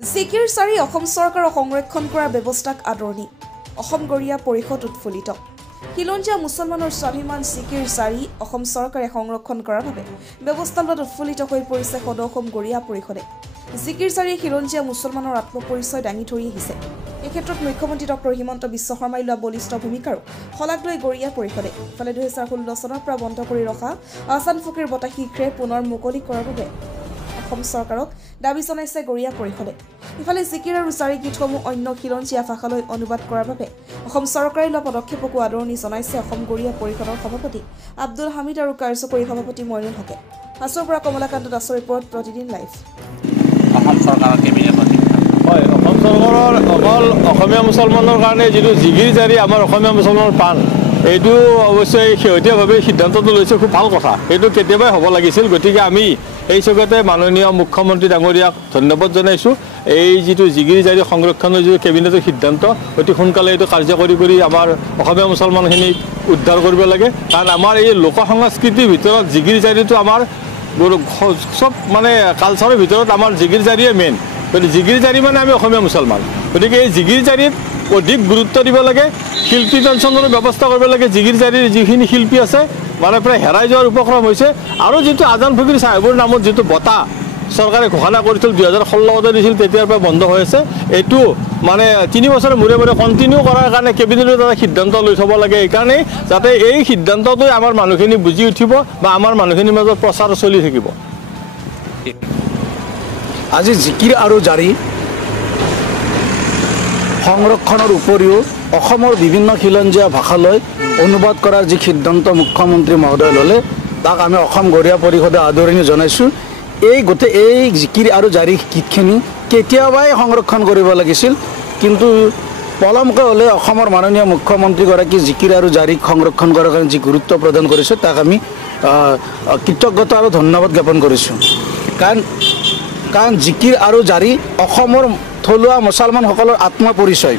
জিকিৰ চাৰি অসম চৰকাৰৰ সংৰক্ষণ কৰাৰ ব্যৱস্থাক আদৰণি অসম গৰিয়া পৰিষদ উৎফুল্লিত খিলঞ্জীয়া মুছলমানৰ স্বাভিমান জিকিৰ চাৰি অসম চৰকাৰে সংৰক্ষণ কৰাৰ বাবে ব্যৱস্থা লোৱাত উৎফুল্লিত হৈ পৰিছে সদৌ অসম গৰিয়া পৰিষদে জিকিৰ চাৰি খিলঞ্জীয়া মুছলমানৰ আত্মপৰিচয় দাঙি ধৰি আহিছে এই ক্ষেত্ৰত মুখ্যমন্ত্ৰী ডক্টৰ হিমন্ত বিশ্ব শৰ্মাই লোৱা বলিষ্ঠ ভূমিকাৰো শলাগ লৈ গৰিয়া পৰিষদে ইফালে 2016 চনৰ পৰা বন্ধ কৰি ৰখা আহছান ফকীৰ বঁটা শীঘ্ৰে পুনৰ মুকলি কৰাৰ বাবে অসম চৰকাৰক দাবী জনাইছে গৰিয়া পৰিষদে ইফালে জিকিৰ আৰু চাৰি গীতসমূহ অন্য খিলঞ্জীয়া ভাষালৈ অনুবাদ কৰাৰ বাবে অসম চৰকাৰে লোৱা পদক্ষেপকো আদৰণি জনাইছে অসম গৰিয়া পৰিষদৰ সভাপতি আব্দুল হামিদ আৰু কাৰ্যকৰী সভাপতি মইনুল হকে হাছৰ পৰা কমলাকান্ত দাসৰ ৰিপৰ্ট প্ৰতিদিন লাইভ অসম চৰকাৰৰ কেবিনেট হয় অসম চৰকাৰৰ অকল অসমীয়া মুছলমানৰ কাৰণে যিটো জিকিৰ জাৰি আমাৰ অসমীয়া মুছলমানৰ প্ৰাণ এইটো অৱশ্যেই শেহতীয়াভাৱে সিদ্ধান্তটো লৈছে খুব ভাল কথা এইটো কেতিয়াবাই হ'ব লাগিছিল গতিকে আমি এই চকতে মাননীয় মুখ্যমন্ত্ৰী ডাঙৰীয়াক ধন্যবাদ জনাইছোঁ এই যিটো জিকিৰ জাৰি সংৰক্ষণৰ যিটো কেবিনেটৰ সিদ্ধান্ত অতি সোনকালে এইটো কাৰ্যকৰী কৰি আমাৰ অসমীয়া মুছলমানখিনিক উদ্ধাৰ কৰিব লাগে কাৰণ আমাৰ এই লোক সংস্কৃতিৰ ভিতৰত জিকিৰ জাৰিটো আমাৰ চব মানে কালচাৰৰ ভিতৰত আমাৰ জিকিৰ জাৰিয়ে মেইন গতিকে জিকিৰ জাৰি মানে আমি অসমীয়া মুছলমান গতিকে এই জিকিৰ জাৰিত অধিক গুৰুত্ব দিব লাগে শিল্পী পেঞ্চনৰ ব্যৱস্থা কৰিব লাগে জিকিৰ জাৰিৰ যিখিনি শিল্পী আছে মানে প্ৰায় হেৰাই যোৱাৰ উপক্ৰম হৈছে আৰু যিটো আজান ফকীৰ চাহেবৰ নামত যিটো বঁটা চৰকাৰে ঘোষণা কৰিছিল 2016 দিছিল তেতিয়াৰ পৰা বন্ধ হৈ আছে এইটো মানে 3 বছৰৰ মূৰে মূৰে কণ্টিনিউ কৰাৰ কাৰণে কেবিনেটে এটা সিদ্ধান্ত লৈ থ'ব লাগে এইকাৰণে যাতে এই সিদ্ধান্তটো আমাৰ মানুহখিনি বুজি উঠিব বা আমাৰ মানুহখিনিৰ মাজত প্ৰচাৰ চলি থাকিব আজি জিকিৰ আৰু জাৰি সংৰক্ষণৰ উপৰিও অসমৰ বিভিন্ন খিলঞ্জীয়া ভাষালৈ অনুবাদ কৰাৰ যি সিদ্ধান্ত মুখ্যমন্ত্ৰী মহোদয় ল'লে তাক আমি অসম গৰিয়া পৰিষদে আদৰণি জনাইছোঁ এই জিকিৰ আৰু জাৰি গীতখিনি কেতিয়াবাই সংৰক্ষণ কৰিব লাগিছিল কিন্তু পলমকৈ হ'লে অসমৰ মাননীয় মুখ্যমন্ত্ৰীগৰাকী জিকিৰ আৰু জাৰিক সংৰক্ষণ কৰাৰ কাৰণে যি গুৰুত্ব প্ৰদান কৰিছে তাক আমি কৃতজ্ঞতা আৰু ধন্যবাদ জ্ঞাপন কৰিছোঁ কাৰণ জিকিৰ আৰু জাৰি অসমৰ থলুৱা মুছলমানসকলৰ আত্মপৰিচয়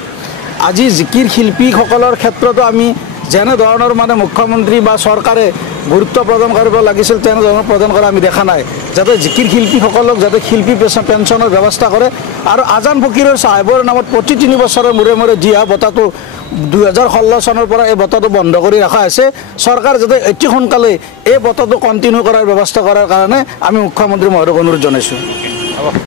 আজি জিকিৰ শিল্পীসকলৰ ক্ষেত্ৰতো আমি যেনেধৰণৰ মানে মুখ্যমন্ত্ৰী বা চৰকাৰে গুৰুত্ব প্ৰদান কৰিব লাগিছিল তেনেধৰণৰ প্ৰদান কৰা আমি দেখা নাই যাতে জিকিৰ শিল্পীসকলক যাতে শিল্পী পেঞ্চনৰ ব্যৱস্থা কৰে আৰু আজান ফকীৰৰ চাহেবৰ নামত প্ৰতি 3 বছৰৰ মূৰে মূৰে দিয়া বঁটাটো 2016 চনৰ পৰা এই বঁটাটো বন্ধ কৰি ৰখা হৈছে চৰকাৰ যাতে অতি সোনকালে এই বঁটাটো কণ্টিনিউ কৰাৰ ব্যৱস্থা কৰাৰ কাৰণে আমি মুখ্যমন্ত্ৰী মহোদয়ক অনুৰোধ জনাইছোঁ